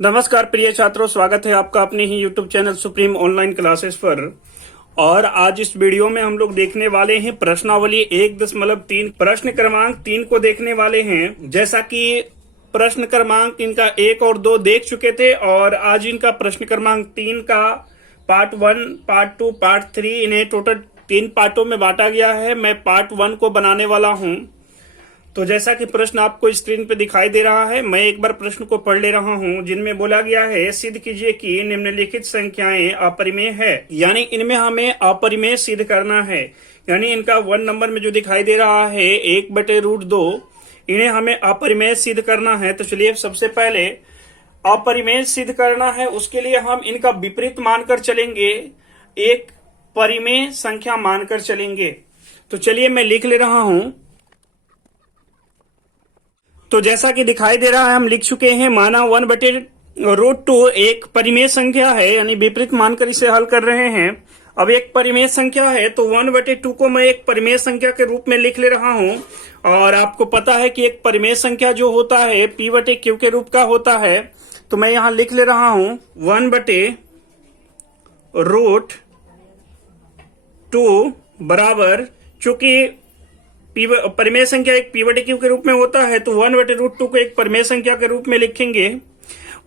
नमस्कार प्रिय छात्रों, स्वागत है आपका अपने ही YouTube channel supreme online classes पर। और आज इस वीडियो में हम लोग देखने वाले हैं प्रश्नावली 1.3 प्रश्न क्रमांक 3 को देखने वाले हैं। जैसा कि प्रश्न क्रमांक इनका 1 और 2 देख चुके थे और आज इनका प्रश्न क्रमांक 3 का पार्ट 1, पार्ट 2, पार्ट 3 इन्हें टोटल 3 पार्टों में बांटा गया है। मैं पार्ट 1 को बनाने वाला हूं। तो जैसा कि प्रश्न आपको स्क्रीन पे दिखाई दे रहा है, मैं एक बार प्रश्न को पढ़ ले रहा हूं, जिनमें बोला गया है सिद्ध कीजिए कि निम्नलिखित संख्याएं अपरिमेय है। यानी इनमें हमें अपरिमेय सिद्ध करना है। यानी इनका 1 नंबर में जो दिखाई दे रहा है 1/√2, इन्हें हमें अपरिमेय सिद्ध करना है। तो चलिए सबसे पहले अपरिमेय सिद्ध करना है, उसके लिए हम इनका विपरीत मानकर चलेंगे, एक परिमेय संख्या मानकर चलेंगे। तो चलिए मैं लिख ले रहा हूं। तो जैसा कि दिखाई दे रहा है हम लिख चुके हैं, माना 1/√2 एक परिमेय संख्या है, यानी विपरीत मानकर इसे हल कर रहे हैं। अब एक परिमेय संख्या है तो 1/2 को मैं एक परिमेय संख्या के रूप में लिख ले रहा हूं। और आपको पता है कि एक परिमेय संख्या जो होता है P/Q के रूप का होता है। तो मैं यहां लिख ले रहा हूं 1/√2 बराबर, चूंकि परिमेय संख्या एक P/Q के रूप में होता है तो 1/√2 को एक परिमेय संख्या के रूप में लिखेंगे।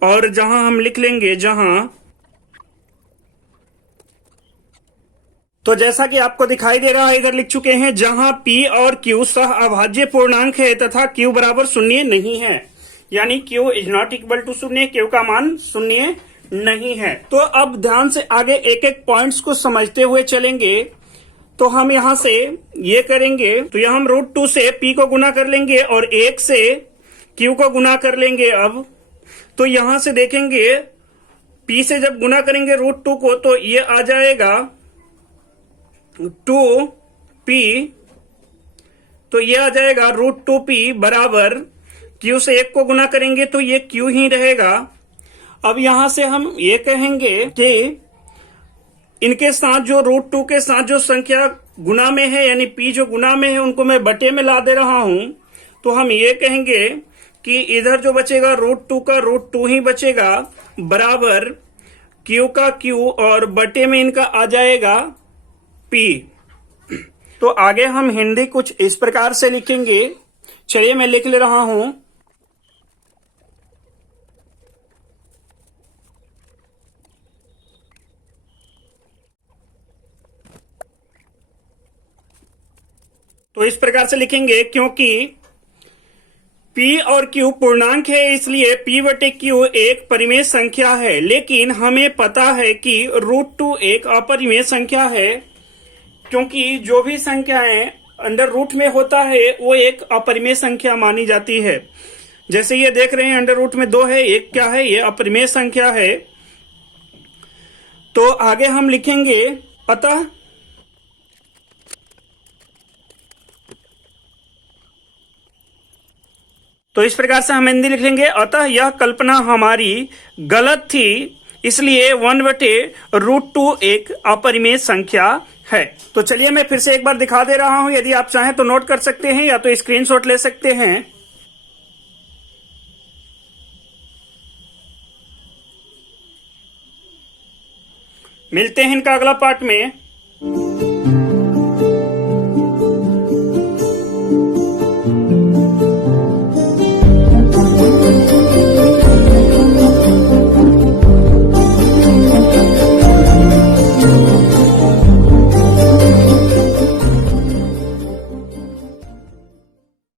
और जहां हम लिख लेंगे, तो जैसा कि आपको दिखाई दे रहा है इधर लिख चुके हैं, जहां P और Q सह अभाज्य पूर्णांक है तथा Q बराबर शून्य नहीं है। यानी Q is not equal to शून्य, Q का मान शून्य नहीं है। तो अब ध्यान से आगे एक एक पॉइंट्स को समझते हुए चलेंगे। तो हम यहां से ये करेंगे, तो यहां हम √2 से P को गुना कर लेंगे और 1 से Q को गुना कर लेंगे। अब तो यहां से देखेंगे P से जब गुना करेंगे √2 को तो ये आ जाएगा 2P, तो ये आ जाएगा √2P बराबर, Q से 1 को गुना करेंगे तो ये Q ही रहेगा। अब यहां से हम ये कहेंगे कि इनके साथ जो √2 के साथ जो संख्या गुना में है, यानी P जो गुना में है, उनको मैं बटे में ला दे रहा हूं। तो हम ये कहेंगे कि इधर जो बचेगा √2 का √2 ही बचेगा बराबर Q का Q और बटे में इनका आ जाएगा P। तो आगे हम हिंदी कुछ इस प्रकार से लिखेंगे। चलिए मैं लिख ले रहा हूं। तो इस प्रकार से लिखेंगे, क्योंकि P और Q पूर्णांक है इसलिए P/Q एक परिमेय संख्या है। लेकिन हमें पता है कि √2 एक अपरिमेय संख्या है, क्योंकि जो भी संख्याएं अंडर रूट में होता है वो एक अपरिमेय संख्या मानी जाती है। जैसे ये देख रहे हैं अंडर रूट में 2 है, एक क्या है, ये अपरिमेय संख्या है। तो आगे हम लिखेंगे, अतः तो इस प्रकार से हम हिंदी लिख लेंगे, अतः यह कल्पना हमारी गलत थी, इसलिए 1/√2 एक अपरिमेय संख्या है। तो चलिए मैं फिर से एक बार दिखा दे रहा हूं, यदि आप चाहें तो नोट कर सकते हैं या तो स्क्रीनशॉट ले सकते हैं। मिलते हैं इनका अगला पार्ट में।